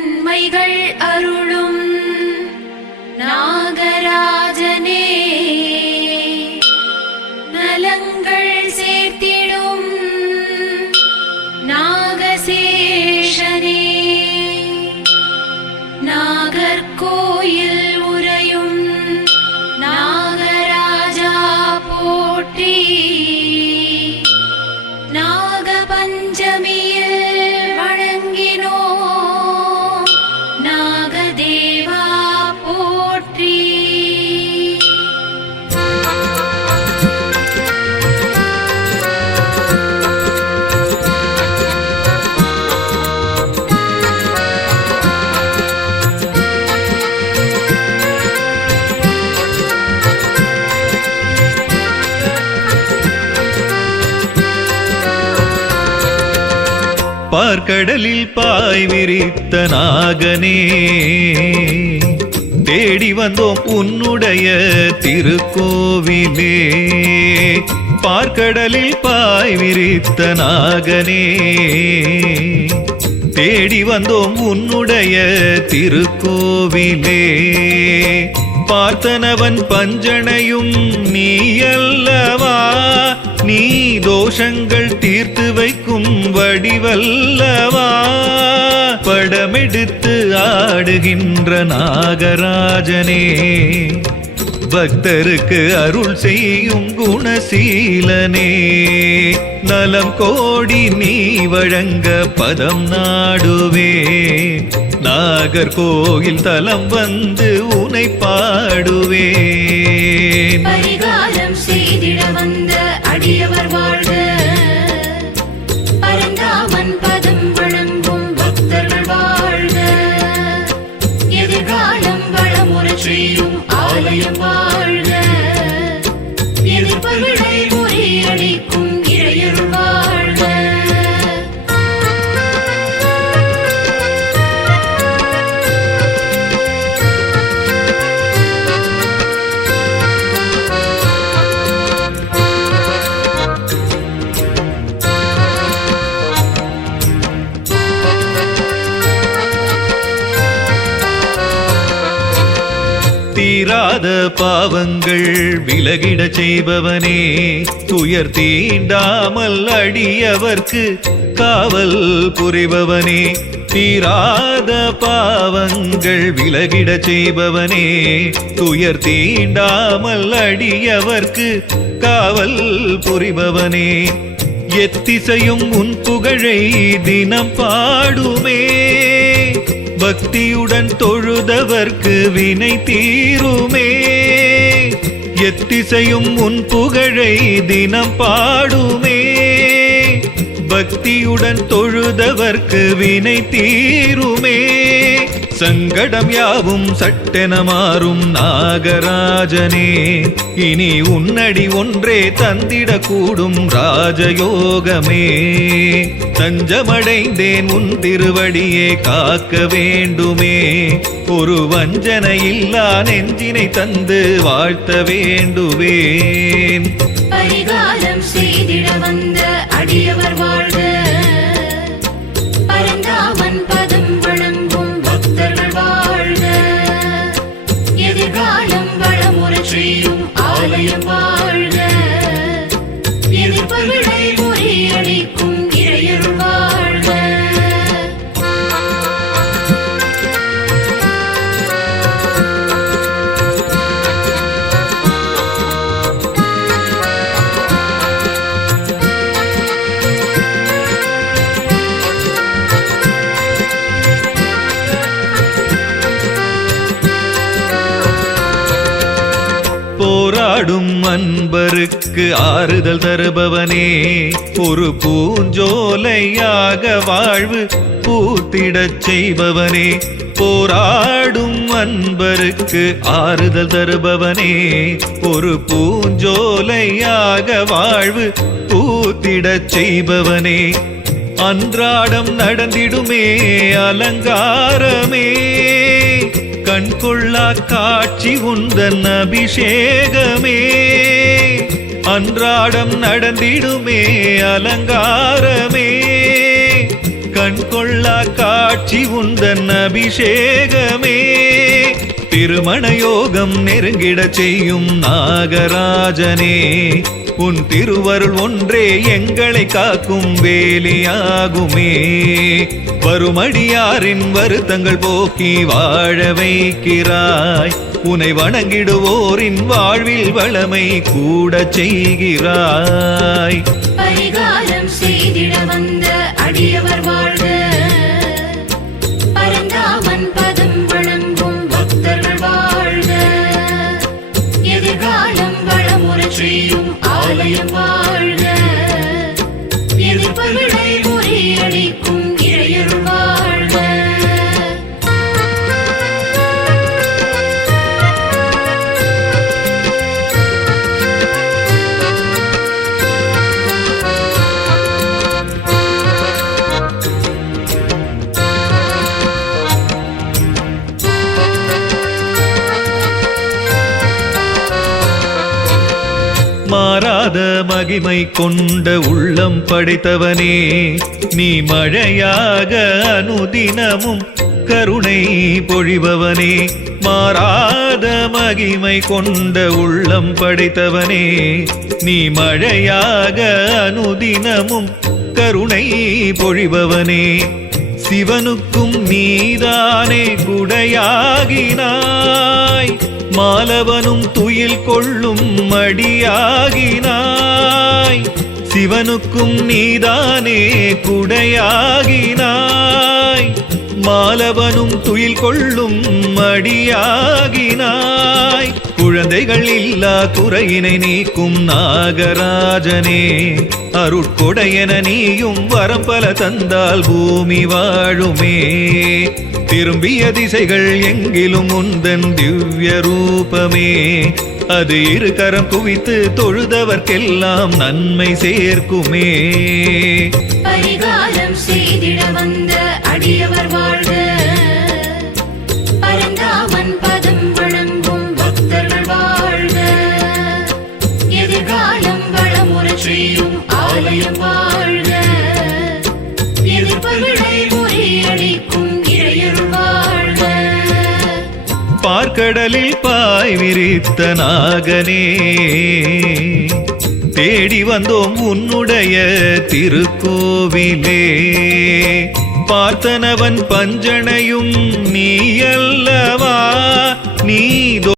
நன்மைகள் அருளும் நாகராஜனே, நலங்கள் சேர்த்திடும் நாகசேஷனே, நாகர்கோயில் உறையும் நாகராஜா போற்றி. நாகபஞ்சமியில் வணங்கினோம் நாகதேவா போற்றி. பார்க்கடலில் பாய் விரித்த நாகனே, தேடி வந்தோம் உன்னுடைய திருக்கோவிலே. பார்க்கடலில் பாய் விரித்த நாகனே, தேடி வந்தோம் உன்னுடைய திருக்கோவிலே. பார்த்தனவன் பஞ்சனையும் நீ அல்லவா, நீ தோஷங்கள் தீர்த்து வைக்கும் வடிவல்லவா. படமெடுத்து ஆடுகின்ற நாகராஜனே, பக்தருக்கு அருள் செய்யும் குணசீலனே. நலம் கோடி நீ வழங்க பதம் நாடுவே, நாகர்கோயில் தலம் வந்து உனை பாடுவே. பரிகாரம் செய்திட வந்த அடியவர் வாழ்க, பரந்தாமன் பதம் வழங்கும் பக்தர்கள் வாழ்க. எதிர்காலம் வளமுறச் செய்யும் ஆலயம் வாழ்க, எதிர்ப்புகளை முறியடிக்கும் இறையருள் வாழ்க. தீராத பாவங்கள் விலகிட செய்பவனே, துயர் தீண்டாமல் அடியவர்க்கு காவல் புரிபவனே. தீராத பாவங்கள் விலகிட செய்பவனே, துயர் தீண்டாமல் அடியவர்க்கு காவல் புரிபவனே. எத்திசையும் உன் புகழை தினம் பாடுமே, பக்தியுடன் தொழுதவர்க்கு வினை தீருமே. எத்திசையும் உன் புகழை தினம் பாடுமே, பக்தியுடன் தொழுதவர்க்கு வினை தீருமே. சங்கடம் யாவும் சட்டென மாறும் நாகராஜனே, இனி உன்னடி ஒன்றே தந்திட கூடும் ராஜயோகமே. தஞ்சமடைந்தேன் உன் திருவடியே காக்க வேண்டுமே, ஒரு வஞ்சனை இல்லா நெஞ்சினை தந்து வாழ்த்த வேண்டுவேன். பரிகாரம் செய்திட வந்த அடியவர் வாழ்க, பரந்தாமன் பதம் வணங்கும் பக்தர்கள் வாழ்க. எதிர்காலம் வளமுறச் செய்யும் ஆலயம் வாழ்க, எதிர்ப்புகளை முறியடிக்கும் இறையருள் வாழ்க. போராடும் அன்பருக்கு ஆறுதல் தருபவனே, ஒரு பூஞ்சோலையாக வாழ்வு பூத்திடச் செய்பவனே. போராடும் அன்பருக்கு ஆறுதல் தருபவனே, ஒரு பூஞ்சோலையாக வாழ்வு பூத்திடச் செய்பவனே. அன்றாடம் நடந்திடுமே அலங்காரமே, கண்கொள்ளா காட்சி உந்தன் அபிஷேகமே. அன்றாடம் நடந்திடுமே அலங்காரமே, கண்கொள்ளா காட்சி உந்தன் அபிஷேகமே திருமண யோகம் நெருங்கிடச் செய்யும் நாகராஜனே உன் திருவருள் ஒன்றே எங்களை காக்கும் வேலியாகுமே வருமடியாரின் வருத்தங்கள் போக்கி வாழ வைக்கிறாய் உனை வணங்கிடுவோரின் வாழ்வில் வளமை கூட செய்கிறாய் பரிகாரம் செய்திட வந்த அடியவர் வாழ்க பரந்தாமன் பதம் வணங்கும் பக்தர்கள் வாழ்க எதிர்காலம் வளமுறை செய்யும் ஆலயம் வாழ்க எதிர்ப்புகளை முறியடிக்கும் இறையருள் வாழ்க மாறாத மகிமை கொண்ட உள்ளம் படைத்தவனே நீ மழையாக அனுதினமும் கருணை பொழிபவனே மாறாத மகிமை கொண்ட உள்ளம் படைத்தவனே நீ மழையாக அனுதினமும் கருணை பொழிபவனே சிவனுக்கும் நீதானே குடையாகினாய் மாலவனும் துயில் கொள்ளும் மடியாகினாய் சிவனுக்கும் நீதானே குடையாகினாய் மாலவனும் துயில் கொள்ளும் மடியாகினாய் குழந்தைகள் இல்லா குறையினை நீக்கும் நாகராஜனே அருட்கொடையென நீயும் வரம் பல தந்தால் பூமி வாழுமே திரும்பிய திசைகள் எங்கிலும் உந்தன் திவ்ய ரூபமே அது இரு கரம் குவித்து தொழுதவர்க்கெல்லாம் நன்மை சேர்க்குமே பரிகாரம் செய்திட வந்த அடியவர் வாழ்க பரந்தாமன் பதம் வணங்கும் பக்தர்கள் வாழ்க எதிர்காலம் வளமுறை செய்யும் ஆலயம் வாழ்க எதிர்ப்புகளை முறியடிக்கும் இறையருள் வாழ்க பார்க்கடலில் பாய் விரித்த நாகனே தேடி வந்தோம் உன்னுடைய திருக்கோவிலே பார்த்தனவன் பஞ்சனையும் நீ அல்லவா நீ